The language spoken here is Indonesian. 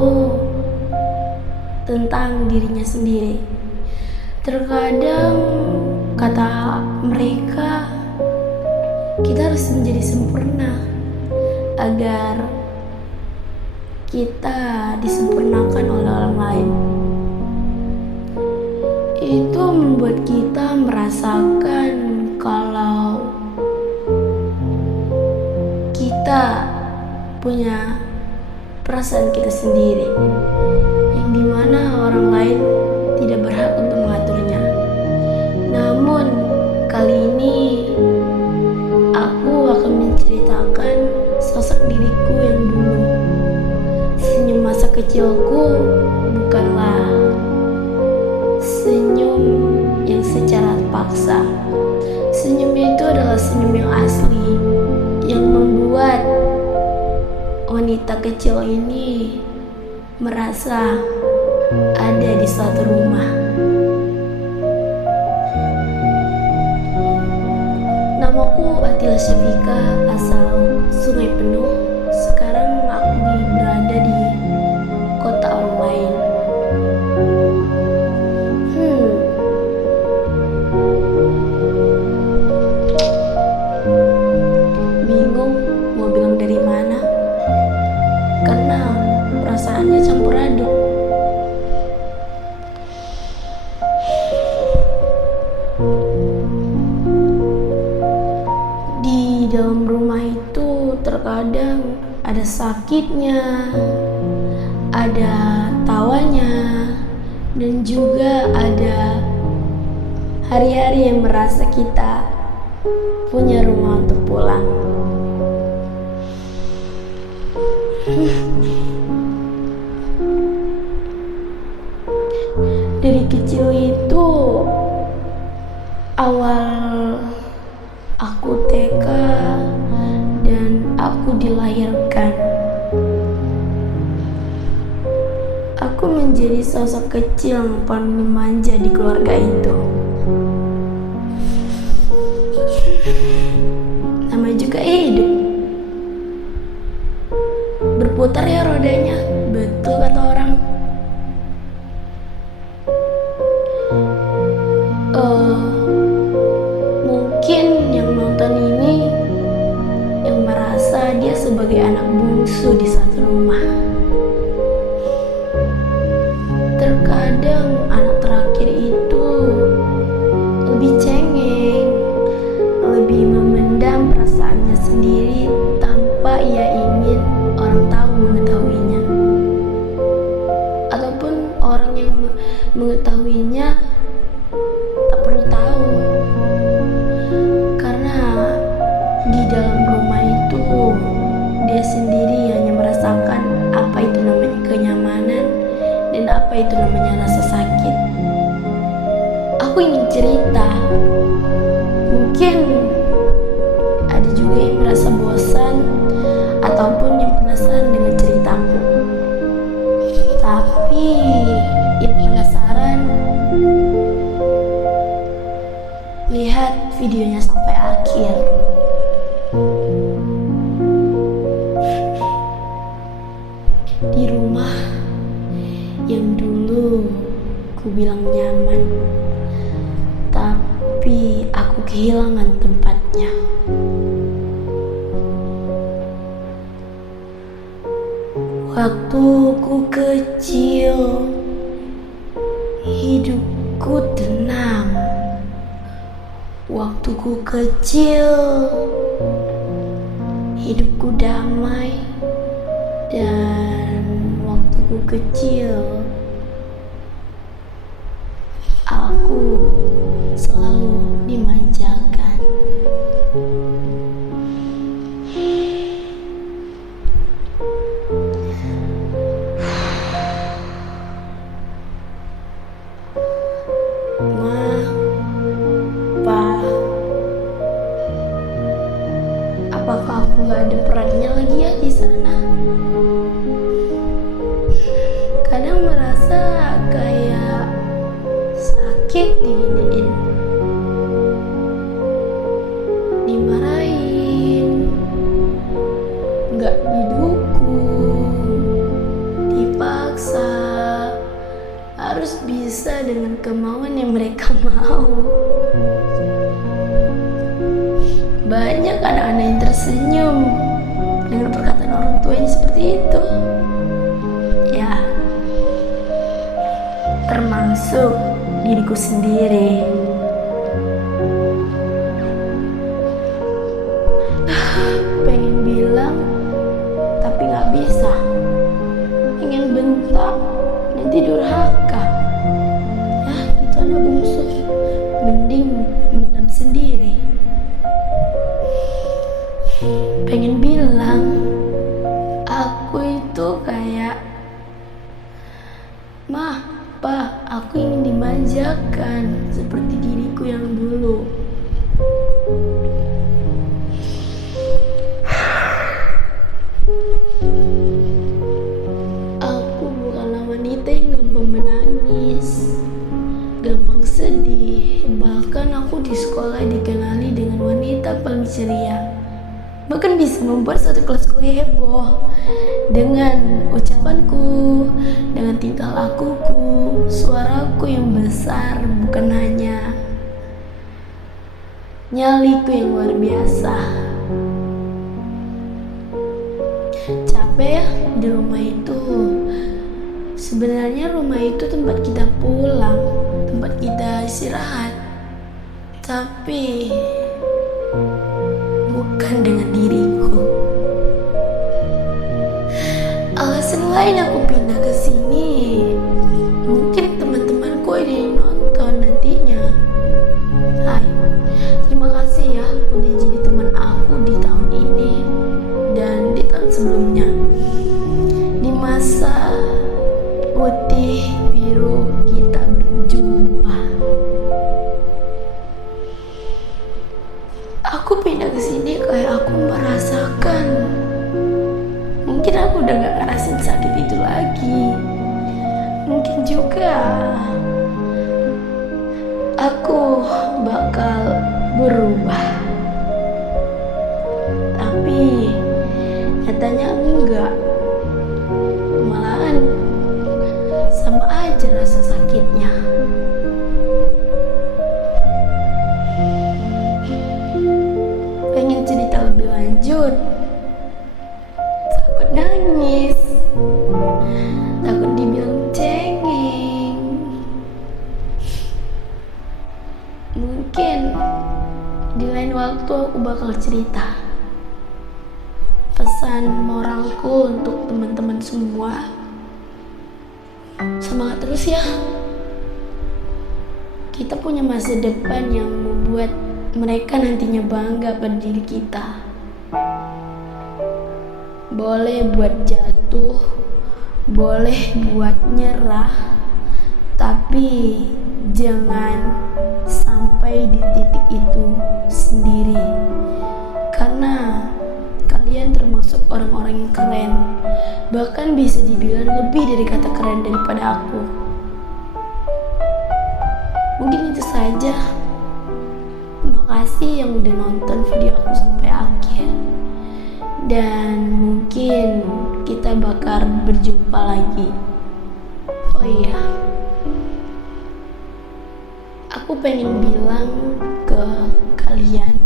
tahu tentang dirinya sendiri. Terkadang kata mereka kita harus menjadi sempurna agar kita disempurnakan oleh orang lain. Itu membuat kita merasakan kalau kita punya perasaan kita sendiri, yang dimana orang lain tidak berhak untuk mengaturnya. Namun kali ini aku akan menceritakan sosok diriku yang dulu. Senyum masa kecilku bukanlah senyum yang secara paksa. Senyum itu adalah senyum yang asli, yang membuat wanita kecil ini merasa ada di suatu rumah. Namaku Atila Syafika, asal Sungai Penuh. Sekarang aku berada di kota orang lain. Bingung mau bilang dari mana, karena perasaannya campur aduk. Di dalam rumah itu terkadang ada sakitnya, ada tawanya, dan juga ada hari-hari yang merasa kita punya rumah untuk pulang. Dari kecil itu, awal aku TK dan aku dilahirkan, aku menjadi sosok kecil yang paling manja di keluarga itu. Namanya juga hidup, berputar ya rodanya, betul kata orang. Mungkin yang nonton ini yang merasa dia sebagai anak bungsu di satu rumah. Terkadang anak terakhir itu lebih cengeng, lebih memendam perasaannya sendiri tanpa ia ingin orang tahu mengetahuinya, ataupun orang yang mengetahuinya tak perlu tahu, karena di dalam rumah itu dia sendiri hanya merasakan apa itu namanya kenyamanan dan apa itu namanya rasa sakit. Aku ingin cerita, mungkin ada juga yang merasa bosan ataupun yang penasaran dengan ceritaku. Tapi yang penasaran, lihat videonya sampai akhir. Di rumah yang dulu ku bilang nyaman, tapi aku kehilangan tempatnya. Waktu ku kecil, hidupku tenang. Waktu ku kecil, hidupku damai. Dan waktu ku kecil, aku selalu dimanjakan. Ma, Pa, apakah aku gak ada perannya lagi ya di sana? Kadang merasa kayak sakit diginiin, dimarahin, gak didukung, harus bisa dengan kemauan yang mereka mau. Banyak anak-anak yang tersenyum dengan perkataan orang tuanya seperti itu. Ya, termasuk diriku sendiri. Pengen bilang, tapi gak bisa. Pengen bentak, nanti durhaka. Ya, itu anak bungsu. Mending mendam sendiri. Pengen bilang, aku itu kayak, "Mah, Pa, aku ingin dimanjakan seperti diriku yang dulu." Aku bukanlah wanita yang gampang menangis, gampang sedih. Bahkan aku di sekolah dikenali dengan wanita paling ceria. Bahkan bisa membuat satu kelasku heboh dengan ucapanku, dengan tingkah lakuku, suaraku yang besar, bukan hanya nyaliku yang luar biasa. Capek ya di rumah itu. Sebenarnya rumah itu tempat kita pulang, tempat kita istirahat. Tapi bukan dengan diriku. Alasan lain aku pindah ke sini, mungkin teman-temanku ada yang nonton nantinya. Hai, terima kasih ya udah jadi teman aku di tahun ini dan di tahun sebelumnya. Di masa putih biru kita berjumpa. Aku pindah ke sini kayak aku merasakan, mungkin aku udah gak ngerasain sakit itu lagi. Mungkin juga aku bakal berubah. Tapi nyatanya enggak. Malahan sama aja rasa sakitnya. Pengen cerita lebih lanjut, takut nangis, takut dibilang cengeng. Mungkin di lain waktu aku bakal cerita. Pesan moralku untuk teman-teman semua, semangat terus ya. Kita punya masa depan yang membuat mereka nantinya bangga pada diri kita. Boleh buat jatuh, boleh buat nyerah, tapi jangan sampai di titik itu sendiri. Karena kalian termasuk orang-orang yang keren. Bahkan bisa dibilang lebih dari kata keren daripada aku. Mungkin itu saja. Makasih yang udah nonton video aku sampai akhir. Dan mungkin kita bakal berjumpa lagi. Oh iya, aku pengen bilang ke kalian,